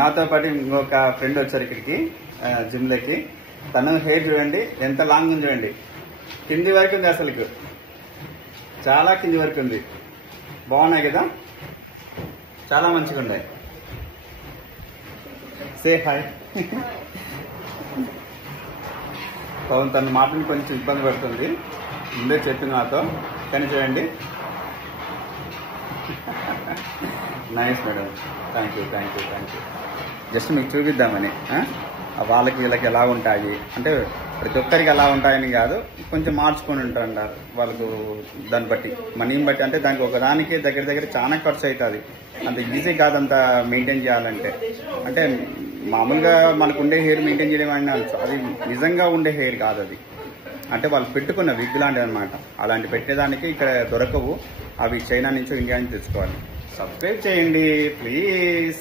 నాతో పాటు ఇంకొక ఫ్రెండ్ వచ్చారు ఇక్కడికి జిమ్లోకి. తను హెయిర్ చూడండి ఎంత లాంగ్ ఉంది చూడండి, కింది వరకు ఉంది, అసలు చాలా కింది వరకు ఉంది. బాగున్నాయి కదా, చాలా మంచిగా ఉన్నాయి. Say hi. పవన్ తన మాటని కొంచెం ఇబ్బంది పడుతుంది, ముందే చెప్పింది నాతో. కానీ చూడండి, nice madam, thank you. Just మీకు చూపిద్దామని. వాళ్ళకి వీళ్ళకి ఎలా ఉంటాయి అంటే ప్రతి ఒక్కరికి ఎలా ఉంటాయని కాదు, కొంచెం మార్చుకొని ఉంటారు వాళ్ళకు. దాన్ని బట్టి మనీని బట్టి అంటే దానికి ఒకదానికి దగ్గర చాలా ఖర్చు అవుతుంది. అంత ఈజీ కాదు అంత మెయింటైన్ చేయాలంటే. అంటే మామూలుగా మనకు ఉండే హెయిర్ మెయింటైన్ చేయడం అని అది నిజంగా ఉండే హెయిర్ కాదు అది. అంటే వాళ్ళు పెట్టుకున్న విగ్ లాంటిది అనమాట. అలాంటి పెట్టేదానికి ఇక్కడ దొరకవు, అవి చైనా నుంచో ఇండియా నుంచి తెచ్చుకోవాలి. సబ్స్క్రైబ్ చేయండి ప్లీజ్.